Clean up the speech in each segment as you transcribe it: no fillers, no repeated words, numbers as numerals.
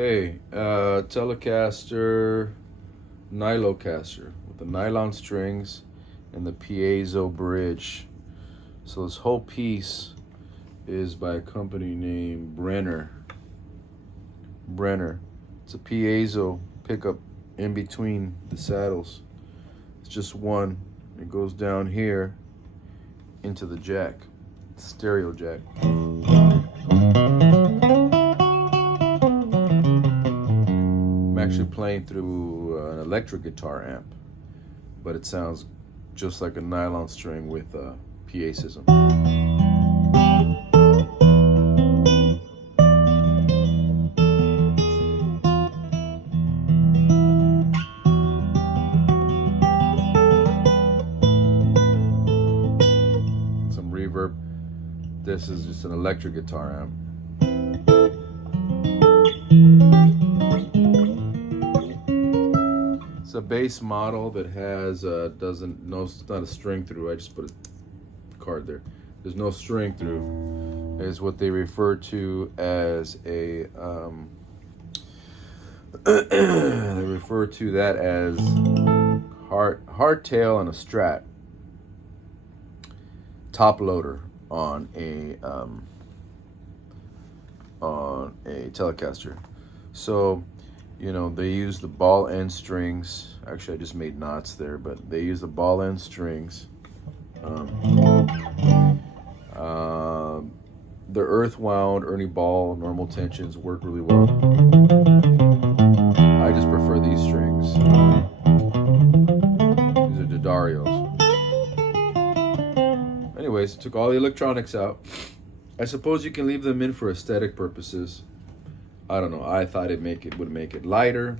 Okay, Telecaster, Nylocaster with the nylon strings and the Piezo bridge. So this whole piece is by a company named Brenner. It's a Piezo pickup in between the saddles. It's just one. It goes down here into the jack, stereo jack. I'm actually playing through an electric guitar amp, but it sounds just like a nylon string with PA system. Some reverb. This is just an electric guitar amp. It's a base model that has it's not a string through. I just put a card there. There's no string through. Is what they refer to as a they refer to that as hardtail and a Strat top loader on a Telecaster. So, you know, they use the ball end strings. Actually, I just made knots there, but they use the ball end strings. The earth wound, Ernie Ball, normal tensions work really well. I just prefer these strings. These are D'Addarios. Anyways, took all the electronics out. I suppose you can leave them in for aesthetic purposes. I don't know. I thought it would make it lighter.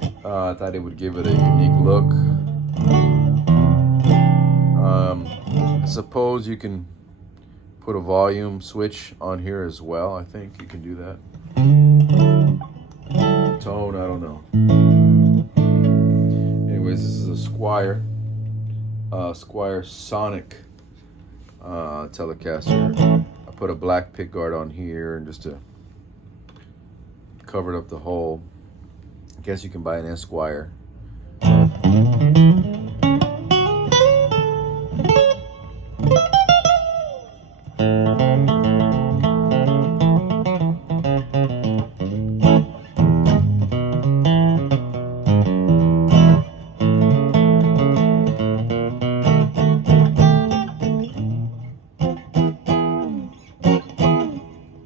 I thought it would give it a unique look. I suppose you can put a volume switch on here as well. I think you can do that. Tone, I don't know. Anyways, this is a Squier Sonic Telecaster. I put a black pickguard on here and just to covered up the hole. I guess you can buy an Esquire.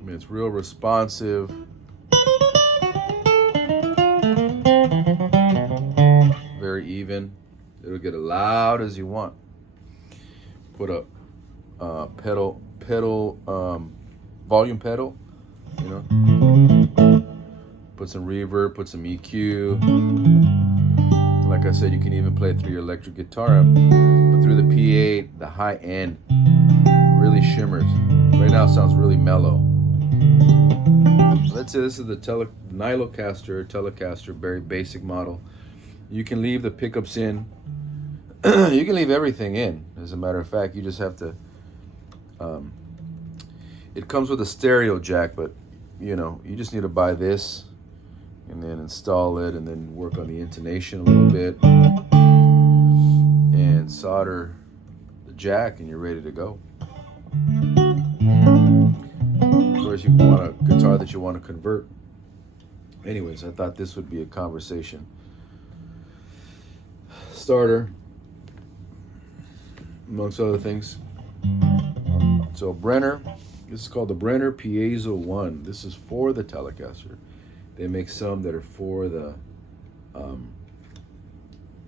It's real responsive. Very even. It'll get as loud as you want. Put a volume pedal, you know. Put some reverb, put some EQ. Like I said, you can even play it through your electric guitar amp, but through the PA, the high end really shimmers. Right now it sounds really mellow. Let's say this is the Nylocaster Telecaster, very basic model. You can leave the pickups in. You can leave everything in. As a matter of fact, you just have to. It comes with a stereo jack, but you know, you just need to buy this and then install it and then work on the intonation a little bit and solder the jack, and you're ready to go. Of course, you want a guitar that you want to convert. Anyways, I thought this would be a conversation starter, amongst other things. So Brenner, this is called the Brenner Piezo 1. This is for the Telecaster. They make some that are for the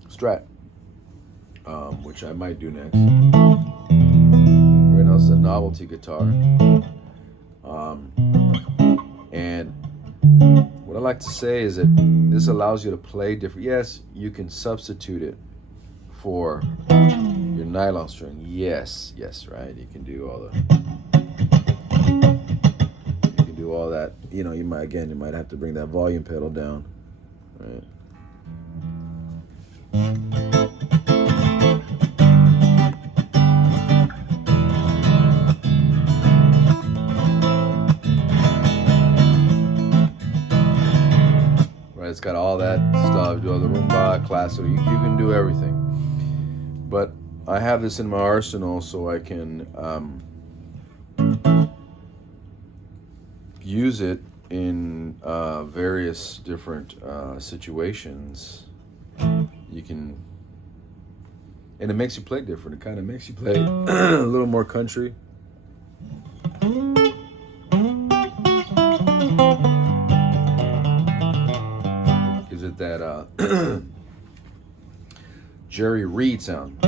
Strat, which I might do next. Right now it's a novelty guitar. And what I like to say is that this allows you to play different. Yes, you can substitute it for your nylon string. Yes, right. You can do all that. You know, you might have to bring that volume pedal down, right? It's got all that stuff. Do all the rumba, classical. You can do everything. But I have this in my arsenal so I can use it in various different situations. You can, and it makes you play different. It kind of makes you play a little more country. Gives it that Jerry Reed sound.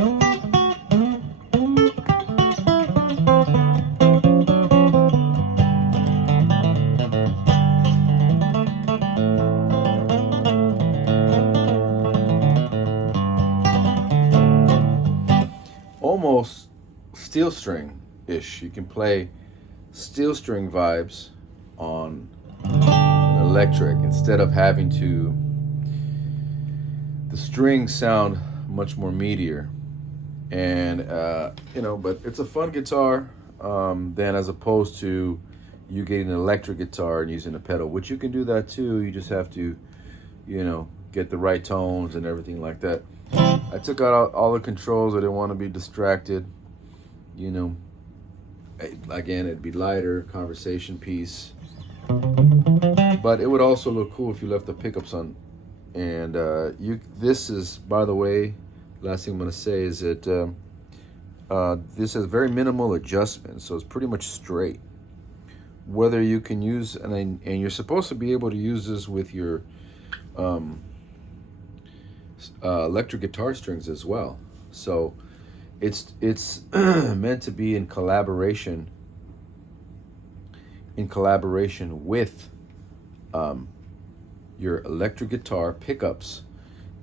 Almost steel string-ish. You can play steel string vibes on an electric instead of having to, the strings sound much more meatier, and but it's a fun guitar than as opposed to you getting an electric guitar and using a pedal, which you can do that too. You just have to get the right tones and everything like that. I took out all the controls. I didn't want to be distracted. Again, it'd be lighter, conversation piece. But it would also look cool if you left the pickups on. And this is, by the way, last thing I'm going to say is that this has very minimal adjustment, so it's pretty much straight. Whether you can use, and you're supposed to be able to use this with your electric guitar strings as well. So it's meant to be in collaboration with your electric guitar pickups,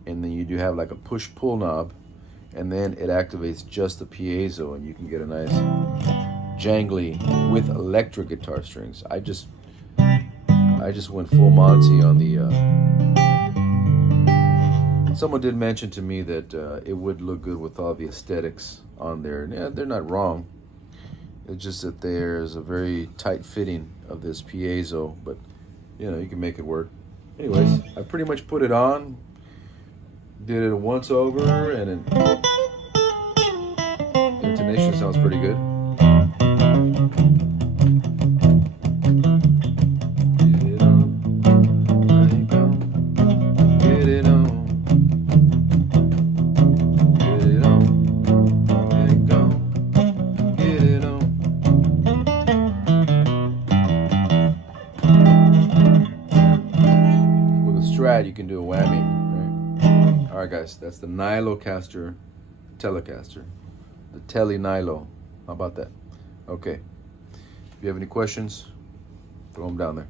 and then you do have like a push-pull knob, and then it activates just the piezo, and you can get a nice jangly with electric guitar strings. I just went full Monty on the. Someone did mention to me that it would look good with all the aesthetics on there. And yeah, they're not wrong. It's just that there's a very tight fitting of this piezo, but you can make it work. Anyways, I pretty much put it on, did it once over, and then intonation sounds pretty good. You can do a whammy, right? All right, guys, that's the Nylocaster Telecaster, the Tele Nylo. How about that? Okay. If you have any questions, throw them down there.